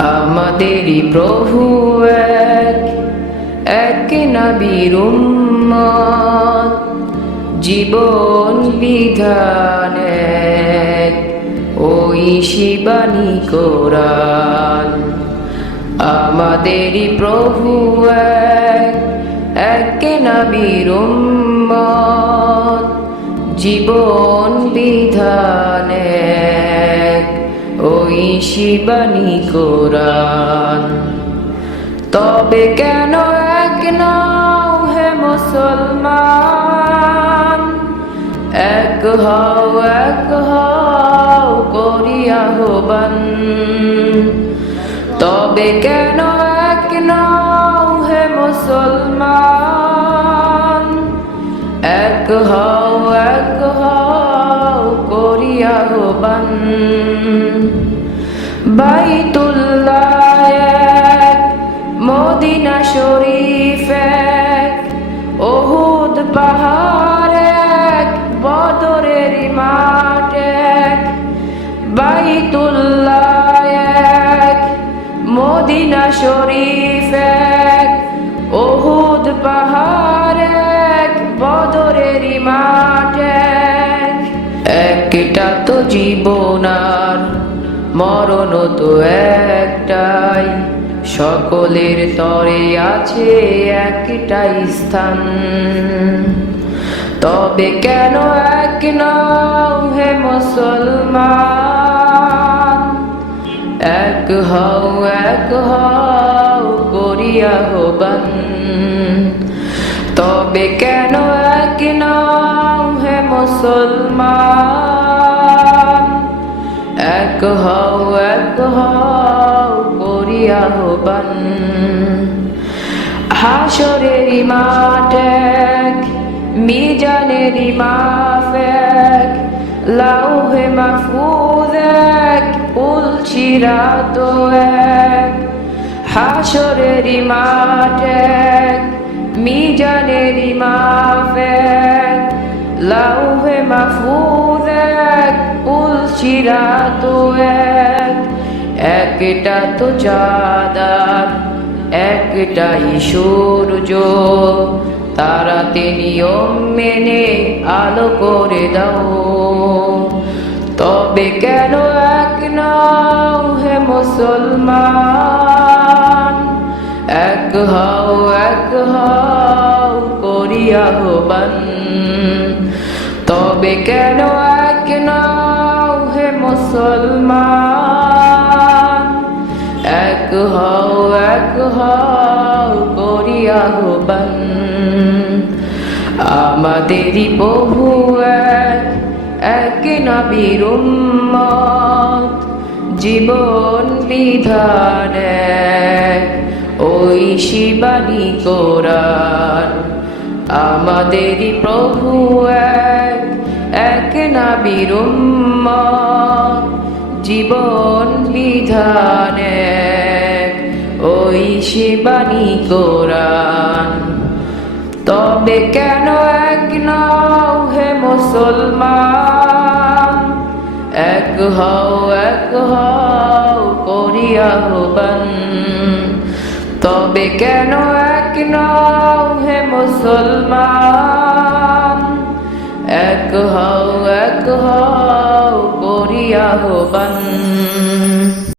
আমাদেরই প্রভু এক এক নবীর জীবন বিধান ওই শিবানী কোরআন। আমাদেরই প্রভু এক এক নবীর জীবন বিধান এক। ওই শিবানী কোরআন। তবে কেন এক নাও হে মুসলমান? এক হও এক হও করিয়া হবান তবে কেন এক নাও হে মুসলমান? এক হও এক হও করিয়া হবান বাইতুল্লাহ এক মদিনা শরীফ এক ওহুদ পাহাড় এক বদরের মাঠ। এক বাইতুল্লাহ এক মদিনা শরীফ এক ওহুদ পাহাড় এক বদরের মাঠ। এক একটা তো জীবনার মরণ তো একটাই, সকলের তরে আছে একটাই স্থান। তবে কেন এক নাও হে মুসলমান? এক হও এক হও করিয়া হবান তবে কেন এক নাও হে মুসলমান? এক হও এক হও করিয়া হবান হাসরের মাঠ এক মিজানের মাফ এক লাউহে মাহফুজ এক পুল চিরাত এক হাসরের মাঠ এক মিজানের মাফ এক লাউহে মাহফুজ পুল তো এক। একটা তো চাঁদার, একটাই সূর্য। তারাতে নিয়ম মেনে আলো করে দাও। তবে কেন এক নাও হে মুসলমান? এক হও এক হও করিয়া হবান তবে কেন এক মুসলমান। এক হও এক হও করিয়া হবান আমাদেরই বহু এক এক নবীর উম্মত। জীবন বিধান ওই শিবানী কোরআন। আমাদেরই প্রভু এক নবীর জীবন বিধান ওই শিবানী কোরআন। তবে কেন এক নাও হে মুসলমান? এক হও এক হও করিয়া হবান। তবে কেন এক নাও হে মুসলমান?